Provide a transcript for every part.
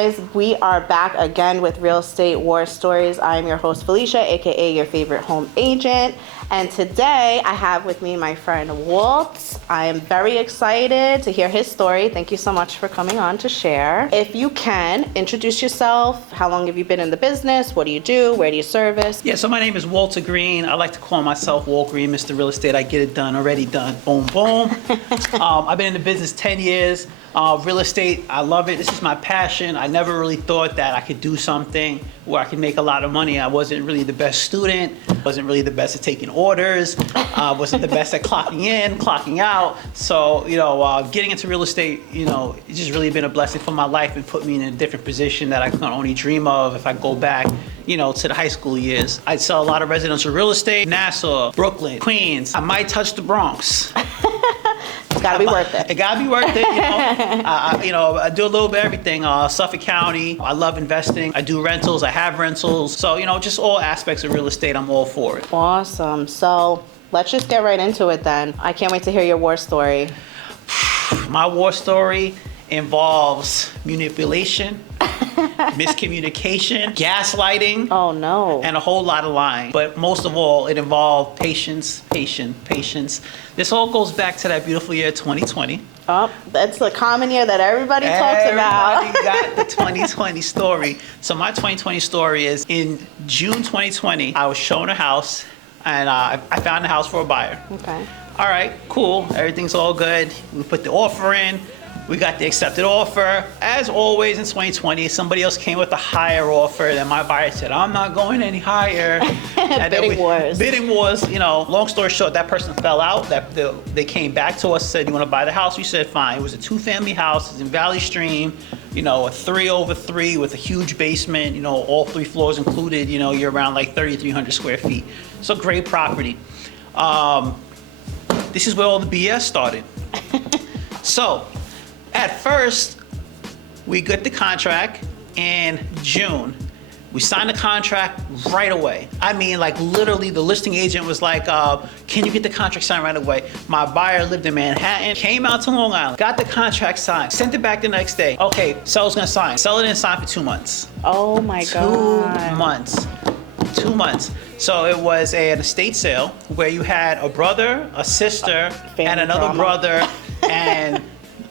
guys, we are back again with Real Estate War Stories. I'm your host Felicia, aka your favorite home agent, and today I have with me my friend Walt. I am very excited to hear his story. Thank you so much for coming on to share. If you can, introduce yourself. How long have you been in the business? What do you do? Where do you service? Yeah, so my name is Walter Green. I like to call myself Walt Green, Mr. Real Estate. I get it done, already done. Boom, boom. I've been in the business 10 years. Real estate, I love it. This is my passion. I never really thought that I could do something where I could make a lot of money. I wasn't really the best student, wasn't really the best at taking orders, wasn't the best at clocking in, clocking out. So, getting into real estate, it's just really been a blessing for my life and put me in a different position that I can only dream of if I go back, to the high school years. I sell a lot of residential real estate, Nassau, Brooklyn, Queens. I might touch the Bronx. It's gotta be worth it. It gotta be worth it, I do a little bit of everything. Suffolk County, I love investing. I do rentals, I have rentals. So, just all aspects of real estate, I'm all for it. Awesome. So let's just get right into it then. I can't wait to hear your war story. My war story involves manipulation, miscommunication, gaslighting. Oh no. And a whole lot of lying. But most of all, it involved patience. This all goes back to that beautiful year 2020. Oh, that's the common year that everybody talks about. Everybody got the 2020 story. So my 2020 story is in June 2020, I was shown a house and I found a house for a buyer. Okay. All right, cool. Everything's all good. We put the offer in. We got the accepted offer. As always in 2020, somebody else came with a higher offer, and my buyer said, I'm not going any higher. Bidding wars. Long story short, that person fell out. They came back to us, said, you want to buy the house? We said, fine. It was a 2-family house. It's in Valley Stream, a 3-over-3 with a huge basement, all 3 floors included. You're around like 3,300 square feet. So great property. This is where all the BS started. So, at first, we got the contract in June. We signed the contract right away. I mean, like literally the listing agent was like, can you get the contract signed right away? My buyer lived in Manhattan, came out to Long Island, got the contract signed, sent it back the next day. Okay, seller's gonna sign. Seller didn't sign for 2 months. Oh my God. 2 months. 2 months. So it was an estate sale where you had a brother, a sister, and another drama. Brother, and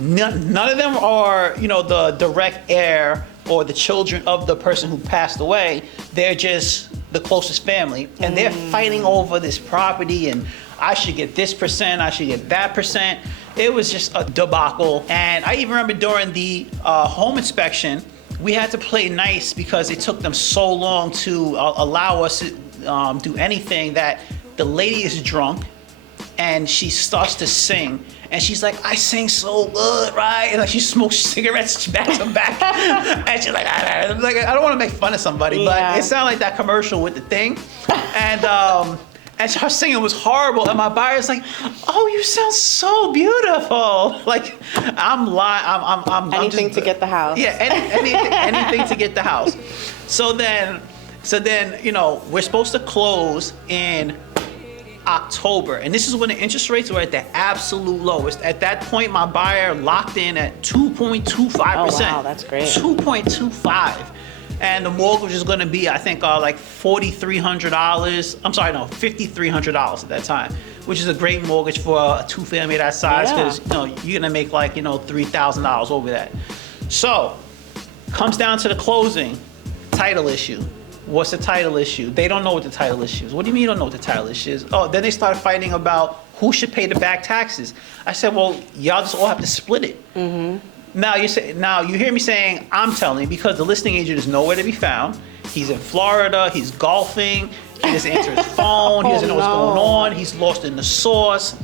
none of them are, the direct heir or the children of the person who passed away. They're just the closest family. And they're fighting over this property and I should get this percent, I should get that percent. It was just a debacle. And I even remember during the home inspection, we had to play nice because it took them so long to allow us to do anything that the lady is drunk and she starts to sing. And she's like, I sing so good, right? And like she smokes cigarettes back to back. And she's like, I don't want to make fun of somebody, but it sounded like that commercial with the thing. And her singing was horrible. And my buyer's like, oh, you sound so beautiful. Like, I'm lying. I'm anything to get the house. Yeah, anything to get the house. So then, we're supposed to close in October, and this is when the interest rates were at the absolute lowest. At that point, my buyer locked in at 2.25%. Oh wow, that's great. 2.25, and the mortgage is going to be, I think, like $4,300. I'm sorry, no, $5,300 at that time, which is a great mortgage for a 2-family that size because you're gonna make like $3,000 over that. So, comes down to the closing, title issue. What's the title issue? They don't know what the title issue is. What do you mean you don't know what the title issue is? Oh, then they started fighting about who should pay the back taxes. I said, well, y'all just all have to split it. Mm-hmm. Now you hear me saying I'm telling because the listing agent is nowhere to be found. He's in Florida. He's golfing. He doesn't answer his phone. He doesn't know what's going on. He's lost in the sauce.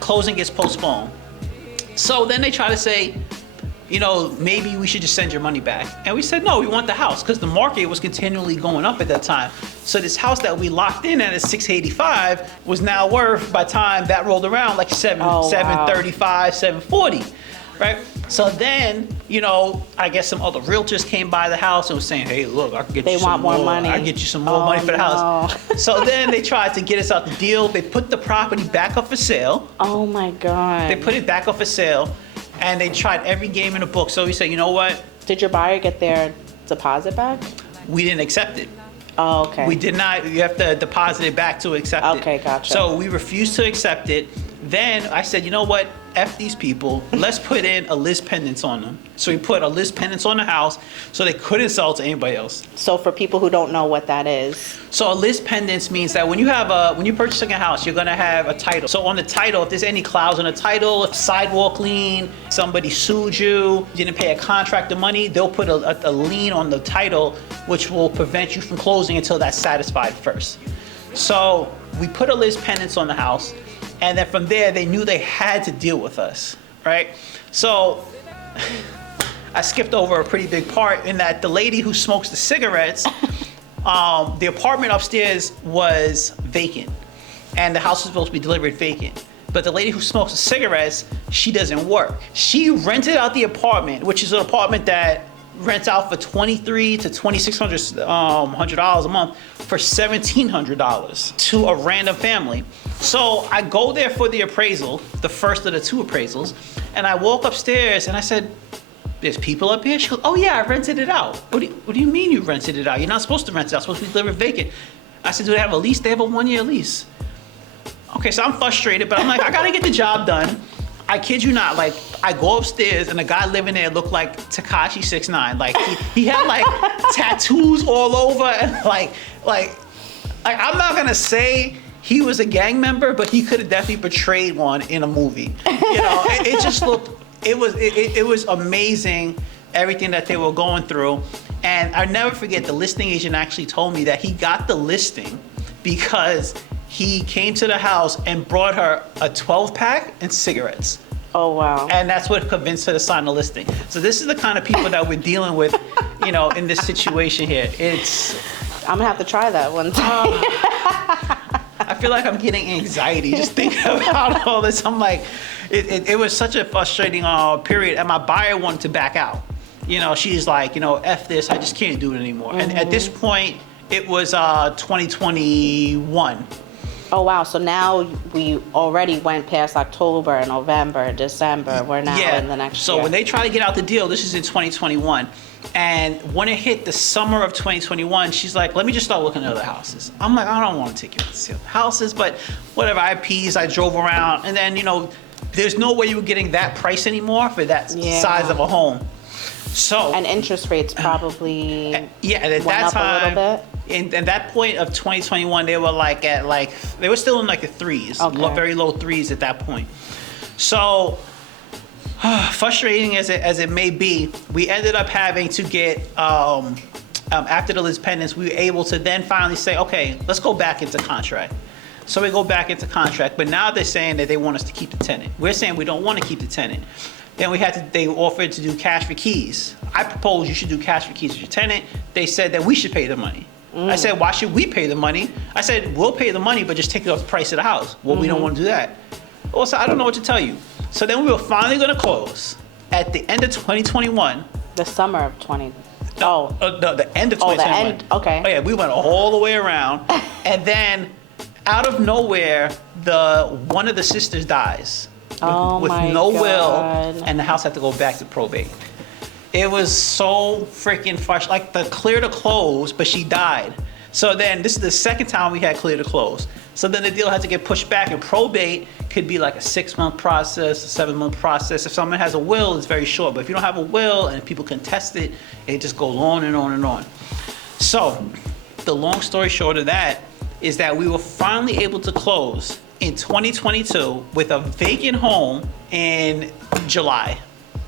Closing gets postponed. So then they try to say, maybe we should just send your money back. And we said, no, we want the house because the market was continually going up at that time. So this house that we locked in at $685 was now worth, by the time that rolled around, like $735, $740, right? So then, I guess some other realtors came by the house and was saying, hey, look, I can get you some more money. I can get you some more money for the house. So then they tried to get us out the deal. They put the property back up for sale. Oh my God. They put it back up for sale. And they tried every game in the book. So we said, you know what? Did your buyer get their deposit back? We didn't accept it. Oh, okay. We did not. You have to deposit it back to accept it. Okay, gotcha. So we refused to accept it. Then I said, you know what? F these people. Let's put in a list pendants on them. So we put a list pendants on the house so they couldn't sell to anybody else. So for people who don't know what that is. So a list pendants means that when you're purchasing a house, you're gonna have a title. So on the title, if there's any clouds on the title, if sidewalk lien, somebody sued you, didn't pay a contractor money, they'll put a lien on the title, which will prevent you from closing until that's satisfied first. So we put a list pendants on the house. And then from there, they knew they had to deal with us, right? So I skipped over a pretty big part in that the lady who smokes the cigarettes, the apartment upstairs was vacant. And the house was supposed to be delivered vacant. But the lady who smokes the cigarettes, she doesn't work. She rented out the apartment, which is an apartment that rents out for $2,300 to $2,600 a month for $1,700 to a random family. So I go there for the appraisal, the first of the two appraisals, and I walk upstairs and I said, there's people up here? She goes, oh yeah, I rented it out. What do you mean you rented it out? You're not supposed to rent it out, it's supposed to be delivered vacant. I said, do they have a lease? They have a 1-year lease. Okay, so I'm frustrated, but I'm like, I gotta get the job done. I kid you not, like, I go upstairs and the guy living there looked like Tekashi 6ix9ine. Like, he had like tattoos all over and like I'm not gonna say he was a gang member, but he could have definitely portrayed one in a movie. You know, it just looked, it was amazing, everything that they were going through. And I never forget, the listing agent actually told me that he got the listing because he came to the house and brought her a 12-pack and cigarettes. Oh, wow. And that's what convinced her to sign the listing. So this is the kind of people that we're dealing with, you know, in this situation here. I'm gonna have to try that one time. I feel like I'm getting anxiety just thinking about all this. I'm like, it was such a frustrating period, and my buyer wanted to back out. You know, she's like, you know, F this, I just can't do it anymore. Mm-hmm. And at this point, it was 2021. Oh, wow. So now we already went past October, November, December. We're now in the next year. So when they try to get out the deal, this is in 2021. And when it hit the summer of 2021, she's like, let me just start looking at other houses. I'm like, I don't want to take you to see other houses, but whatever. I appeased, I drove around. And then, you know, there's no way you were getting that price anymore for that size of a home. So, and interest rates probably and at went that up time, a little bit. At that point of 2021, they were they were still in like the threes, very low threes at that point. So frustrating as it may be, we ended up having to get after the list pendants, we were able to then finally say, okay, let's go back into contract. So we go back into contract, but now they're saying that they want us to keep the tenant. We're saying we don't want to keep the tenant. Then they offered to do cash for keys. I proposed you should do cash for keys with your tenant. They said that we should pay the money. I said, why should we pay the money? I said, we'll pay the money, but just take it off the price of the house. Well, we don't want to do that. Also, I don't know what to tell you. So then we were finally going to close at the end of 2021. The summer of 20. No, the end of 2021. Oh, the end. Okay. Oh yeah, we went all the way around, and then out of nowhere, one of the sisters dies with no will, and the house had to go back to probate. It was so freaking fresh, like the clear to close, but she died. So then this is the second time we had clear to close. So then the deal had to get pushed back, and probate could be like a 6-month process, a 7-month process. If someone has a will, it's very short. But if you don't have a will and people contest it, it just goes on and on and on. So the long story short of that is that we were finally able to close in 2022 with a vacant home in July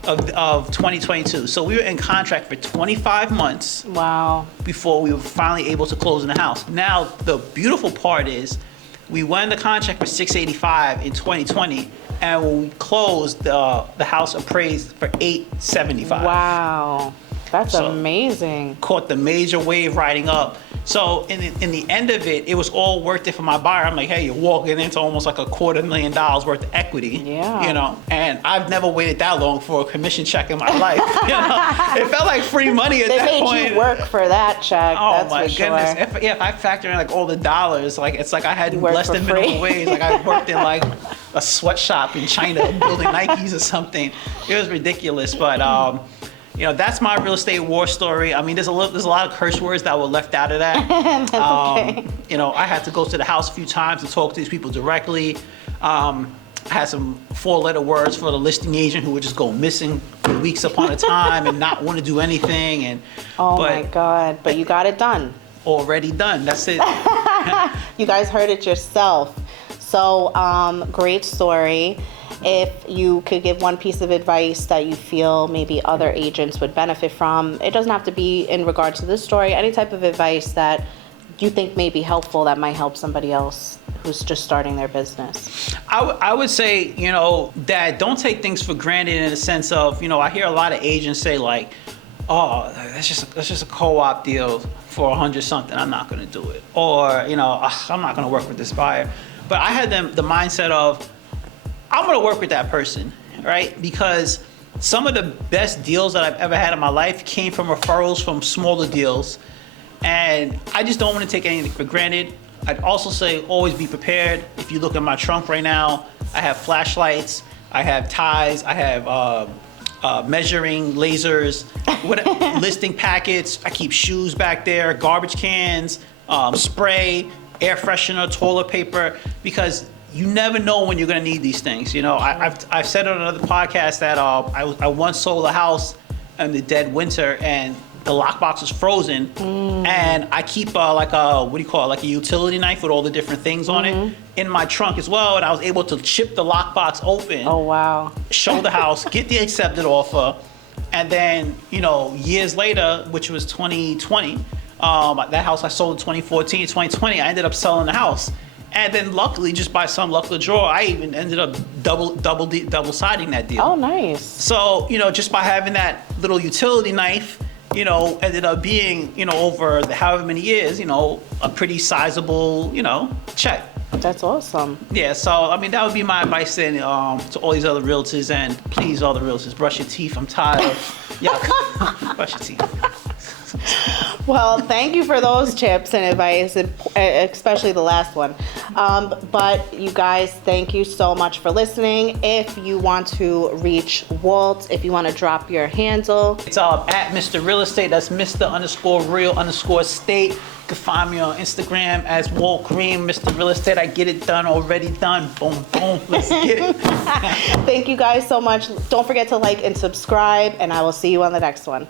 of 2022. So we were in contract for 25 months. Wow. Before we were finally able to close in the house. Now, the beautiful part is we won the contract for $685 in 2020, and when we closed, the house appraised for $875. Wow. That's amazing. Caught the major wave riding up. So in the end of it, it was all worth it for my buyer. I'm like, hey, you're walking into almost like $250,000 worth of equity. Yeah. You know, and I've never waited that long for a commission check in my life. You know, it felt like free money at that point. They made you work for that check. Oh that's my for goodness! Sure. If I factor in like all the dollars, like it's like I had less than minimum wage. Like I worked in like a sweatshop in China building Nikes or something. It was ridiculous, but you know, that's my real estate war story. I mean, there's a lot of curse words that were left out of that. That's okay. You know, I had to go to the house a few times and talk to these people directly. I had some 4-letter words for the listing agent who would just go missing for weeks upon a time and not want to do anything. And My God, but you got it done. Already done. That's it. You guys heard it yourself. So, great story. If you could give one piece of advice that you feel maybe other agents would benefit from, it doesn't have to be in regards to this story, any type of advice that you think may be helpful that might help somebody else who's just starting their business. I would say, you know, that don't take things for granted in the sense of, you know, I hear a lot of agents say like, oh, that's just a co-op deal for 100 something. I'm not going to do it. Or, you know, I'm not going to work with this buyer. But I had the mindset of, I'm going to work with that person, right? Because some of the best deals that I've ever had in my life came from referrals from smaller deals. And I just don't want to take anything for granted. I'd also say always be prepared. If you look at my trunk right now, I have flashlights, I have ties, I have measuring lasers, listing packets. I keep shoes back there, garbage cans, spray, air freshener, toilet paper, because you never know when you're gonna need these things. You know, I've said on another podcast that I once sold a house in the dead winter and the lockbox was frozen, and I keep like a utility knife with all the different things on it in my trunk as well, and I was able to chip the lockbox open. Oh, wow. Show the house, get the accepted offer, and then, you know, years later, which was 2020, that house I sold in 2014, 2020, I ended up selling the house. And then luckily, just by some luck of the draw, I even ended up double siding that deal. Oh, nice. So, you know, just by having that little utility knife, you know, ended up being, you know, over however many years, you know, a pretty sizable, you know, check. That's awesome. Yeah, so, I mean, that would be my advice then to all these other realtors, and please, all the realtors, brush your teeth. I'm tired of, brush your teeth. Well, thank you for those tips and advice, especially the last one. But you guys, thank you so much for listening. If you want to reach Walt, if you want to drop your handle. It's at Mr. Real Estate. That's Mr.Real_Estate. You can find me on Instagram as Walt Green, Mr. Real Estate. I get it done, already done. Boom, boom, let's get it. Thank you guys so much. Don't forget to like and subscribe, and I will see you on the next one.